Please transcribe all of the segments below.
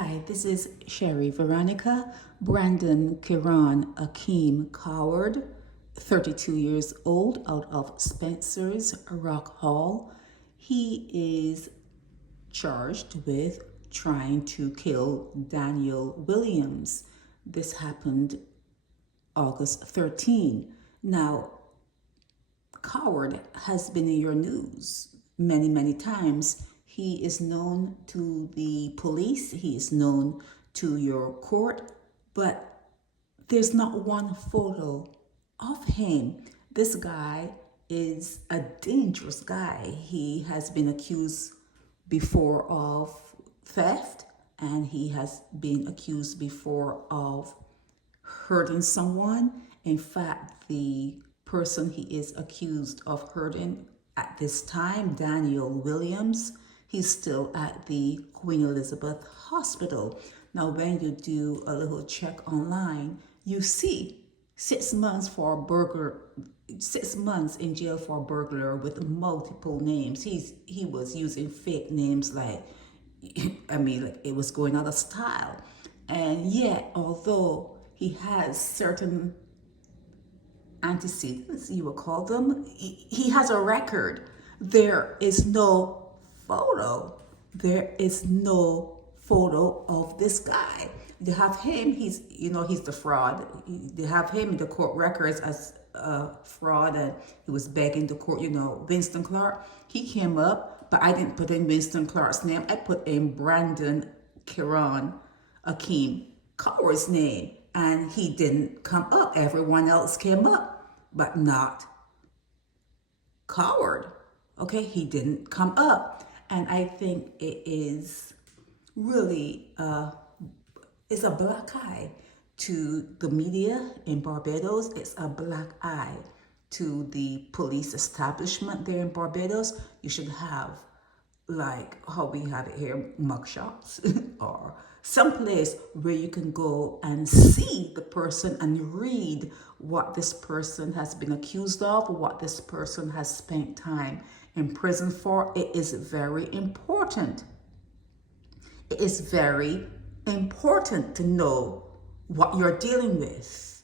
Hi, this is Sherry Veronica, Brandon Keron Akeem Coward, 32 years old, out of Spencer's Rock Hall. He is charged with trying to kill Daniel Williams. This happened August 13. Now, Coward has been in your news many times. He is known to the police, he is known to your court, but there's not one photo of him. This guy is a dangerous guy. He has been accused before of theft, and he has been accused before of hurting someone. In fact, the person he is accused of hurting at this time, Daniel Williams, he's still at the Queen Elizabeth Hospital. Now, when you do a little check online, you see 6 months for a burglar, 6 months in jail for a burglar with multiple names. He was using fake names like it was going out of style. And yet, although he has certain antecedents, you will call them, he has a record. There is no photo. There is no photo of this guy. They have him, he's the fraud. They have him in the court records as a fraud, and he was begging the court, Winston Clark. He came up, but I didn't put in Winston Clark's name. I put in Brandon Keron Akeem Coward's name, and he didn't come up. Everyone else came up, but not Coward. Okay, he didn't come up. And I think it is really it's a black eye to the media in Barbados. It's a black eye to the police establishment there in Barbados. You should have, like how we have it here, mugshots or someplace where you can go and see the person and read what this person has been accused of, what this person has spent time in prison for. It is very important. It is very important to know what you're dealing with.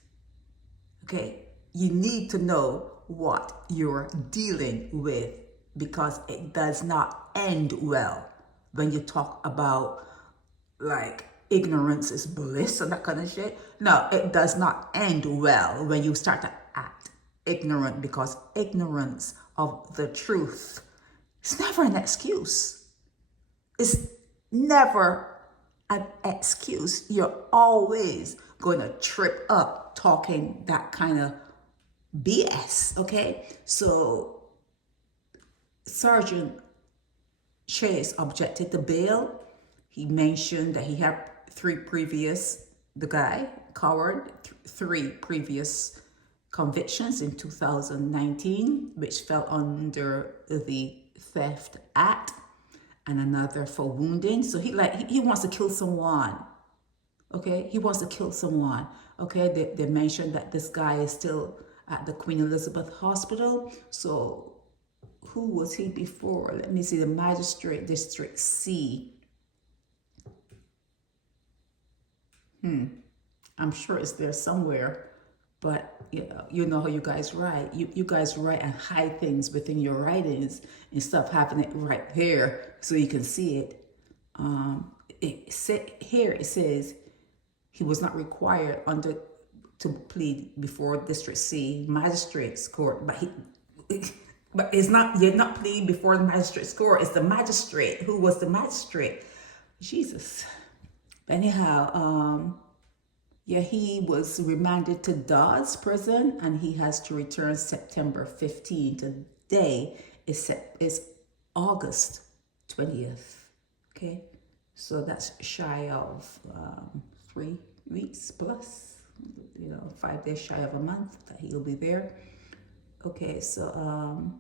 Okay? You need to know what you're dealing with, because it does not end well when you talk about like ignorance is bliss and that kind of shit. No, it does not end well when you start to act ignorant, because ignorance of the truth is never an excuse. It's never an excuse. You're always going to trip up talking that kind of BS, okay? So Sergeant Chase objected to bail. He mentioned that he had three previous convictions in 2019, which fell under the Theft Act, and another for wounding. So he wants to kill someone. Okay, he wants to kill someone. Okay, they mentioned that this guy is still at the Queen Elizabeth Hospital. So who was he before? Let me see, the Magistrate District C. I'm sure it's there somewhere, but you know how you guys write. You guys write and hide things within your writings instead of having it right there so you can see it. It says he was not required to plead before District C Magistrates Court, but you're not pleading before the Magistrates Court. It's the magistrate. Who was the magistrate? Jesus. Anyhow, he was remanded to Dodds prison, and he has to return September 15. Today is August 20th. Okay, so that's shy of 3 weeks plus, 5 days shy of a month that he'll be there. Okay, so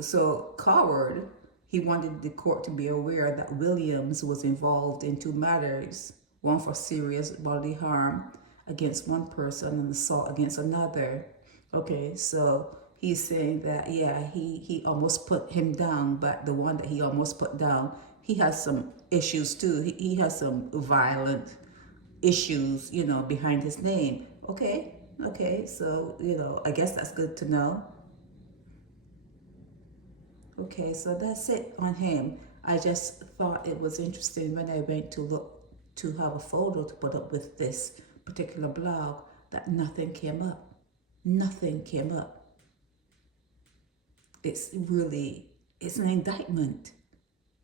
so Coward, he wanted the court to be aware that Williams was involved in 2 matters, one for serious bodily harm against one person and assault against another. Okay, so he's saying that, yeah, he almost put him down, but the one that he almost put down, he has some issues too. He has some violent issues, behind his name. Okay, so, I guess that's good to know. Okay, so that's it on him. I just thought it was interesting when I went to look to have a photo to put up with this particular blog that nothing came up. Nothing came up. It's an indictment.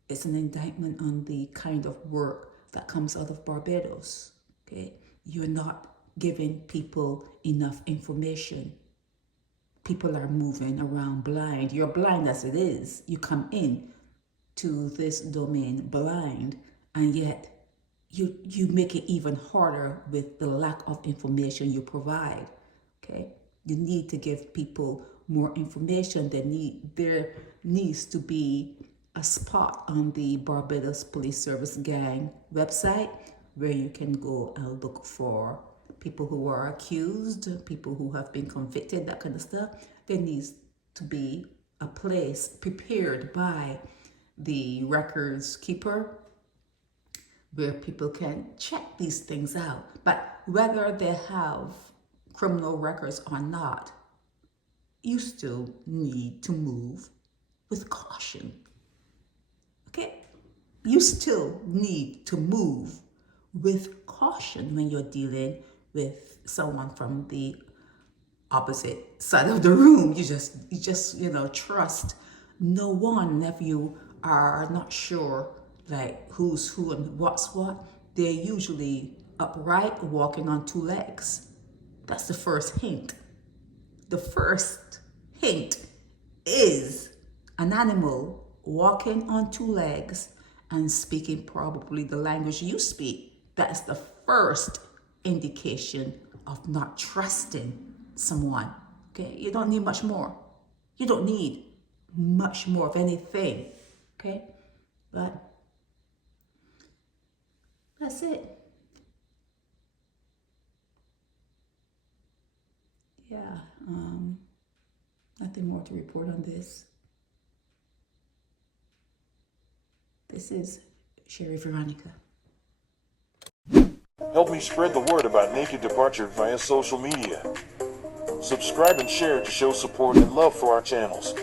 It's an indictment on the kind of work that comes out of Barbados. Okay, you're not giving people enough information. People are moving around blind. You're blind as it is. You come in to this domain blind, and yet you make it even harder with the lack of information you provide. Okay, you need to give people more information. There needs to be a spot on the Barbados Police Service Gang website where you can go and look for people who are accused, people who have been convicted, that kind of stuff. There needs to be a place prepared by the records keeper where people can check these things out. But whether they have criminal records or not, you still need to move with caution. Okay? You still need to move with caution when you're dealing with someone from the opposite side of the room. You just trust no one. If you are not sure like who's who and what's what, they're usually upright, walking on two legs. That's the first hint. The first hint is an animal walking on two legs and speaking probably the language you speak. That's the first indication of not trusting someone. Okay, you don't need much more. You don't need much more of anything. Okay, but that's it. Yeah, nothing more to report on this. This is Sherry Veronica. Help me spread the word about Naked Departure via social media. Subscribe and share to show support and love for our channels.